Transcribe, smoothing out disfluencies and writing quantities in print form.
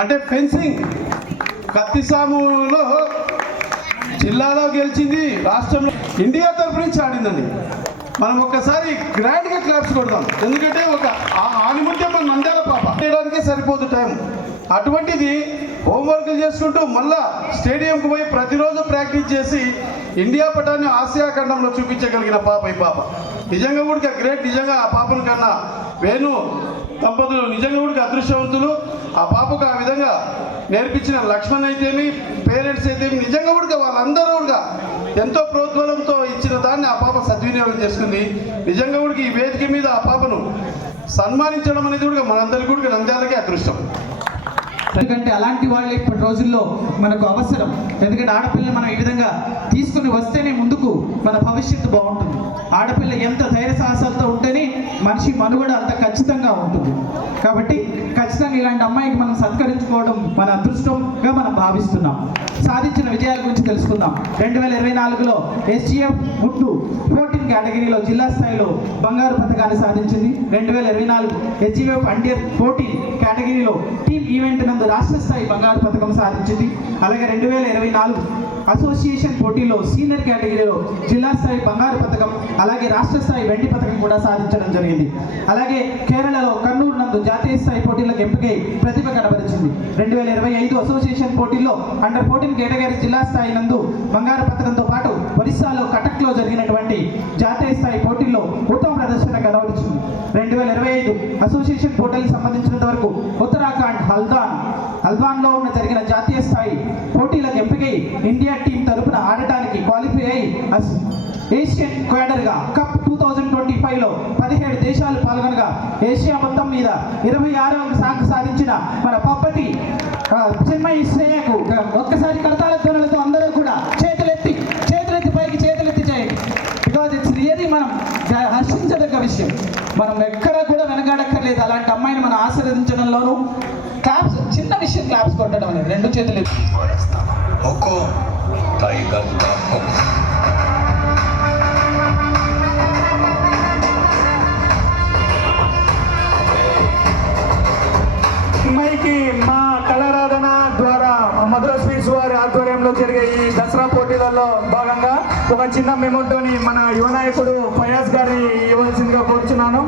అంటే ఫెన్సింగ్ కత్తిసాములో జిల్లాలో గెలిచింది, రాష్ట్రంలో ఇండియా తరఫు నుంచి ఆడిందండి. మనం ఒక్కసారి గ్రాండ్గా క్లాప్స్ కొడతాం, ఎందుకంటే ఒక ఆనిముత్యం మన నంద్యాల పాప చేయడానికే సరిపోదు టైం. అటువంటిది హోంవర్క్లు చేసుకుంటూ మళ్ళా స్టేడియంకి పోయి ప్రతిరోజు ప్రాక్టీస్ చేసి ఇండియా పటాన్ని ఆసియా ఖండంలో చూపించగలిగిన పాప ఈ పాప. నిజంగా కూడా గ్రేట్. నిజంగా ఆ పాపను కన్నా వేణు దంపతులు నిజంగా కూడా అదృష్టవంతులు. ఆ పాపకు ఆ విధంగా నేర్పించిన లక్ష్మణ్ అయితేమి, పేరెంట్స్ అయితేమి, నిజంగా కూడా వాళ్ళందరూ కూడా ఎంతో ప్రోద్బలంతో ఇచ్చిన దాన్ని ఆ పాప సద్వినియోగం చేసుకుంది. నిజంగా కూడా ఈ వేదిక మీద ఆ పాపను సన్మానించడం అనేది కూడా మనందరికీ కూడా నంద్యాలకే అదృష్టం. ఎందుకంటే అలాంటి వాళ్ళు ఇప్పటి రోజుల్లో మనకు అవసరం. ఎందుకంటే ఆడపిల్లని మనం ఈ విధంగా తీసుకుని వస్తేనే ముందుకు మన భవిష్యత్తు బాగుంటుంది. ఆడపిల్ల ఎంత ధైర్య సాహసాలతో ఉంటేనే మనిషి మనుగడ అంత ఖచ్చితంగా ఉంటుంది. కాబట్టి ఖచ్చితంగా ఇలాంటి అమ్మాయికి మనం సత్కరించుకోవడం మన అదృష్టంగా మనం భావిస్తున్నాం. సాధించిన విజయాల గురించి తెలుసుకుందాం. 2024లో ఎస్జిఎఫ్ గుట్టు 14 కేటగిరీలో జిల్లా స్థాయిలో బంగారు పథకాన్ని సాధించింది. 2024 ఎస్జిఎఫ్ అండర్ 14 కేటగిరీలో టీమ్ ఈవెంట్ నందు రాష్ట్ర స్థాయి బంగారు పథకం సాధించింది. అలాగే 2024 అసోసియేషన్ పోటీలో సీనియర్ కేటగిరీలో జిల్లా స్థాయి బంగారు పథకం, అలాగే రాష్ట్ర స్థాయి వెండి పథకం కూడా సాధించడం జరిగింది. అలాగే కేరళలో కర్నూలు నందు జాతీయ స్థాయి పోటీలకు ఎంపికై ప్రతిభ కనబరిచింది. 2025 అసోసియేషన్ పోటీల్లో అండర్ 14 కేటగిరీ జిల్లా స్థాయి నందు బంగారు పథకంతో పాటు ఒరిస్సాలో కటక్లో జరిగినటువంటి జాతీయ స్థాయి పోటీల్లో ఉత్తమ ప్రదర్శన కనబరిచింది. 2025 అసోసియేషన్ పోటీలకు సంబంధించినంత వరకు ఉత్తరాఖండ్ హల్ద్వాన్లో ఉన్న జరిగిన జాతీయ స్థాయి పోటీలకు ఎంపికై ఇండియా టీం తరపున ఆడటానికి క్వాలిఫై అయి ఏషియన్ క్వాడర్గా కప్ 2025లో 17 దేశాలు పాల్గొనగా ఏషియా మొత్తం మీద 26వ స్థానం సాధించిన మన పప్పటి చిన్మయి శ్రేయకు ఒక్కసారి కర్తాల ధ్వనులతో అందరూ కూడా చేతులెత్తి పైకి చేతులెత్తి చేయండి. బికాజ్ ఇట్స్ రియల్లీ మనం హర్షించదగ్గ విషయం. మనం ఎక్కడా కూడా వెనకాడక్కర్లేదు. అలాంటి అమ్మాయిని మనం ఆశీర్వదించడంలోనూ క్లాప్స్, చిన్న విషయం క్లాప్స్ కొట్టడం అనేది, 2 చేతులు అమ్మాయికి మా కళారాధన ద్వారా మధుర స్వీట్స్ వారి ఆధ్వర్యంలో జరిగే ఈ దసరా పోటీలలో భాగంగా ఒక చిన్న మెమోటోని మన యువ నాయకుడు ఫయాజ్ గారిని ఇవ్వాల్సిందిగా కోరుచున్నాను.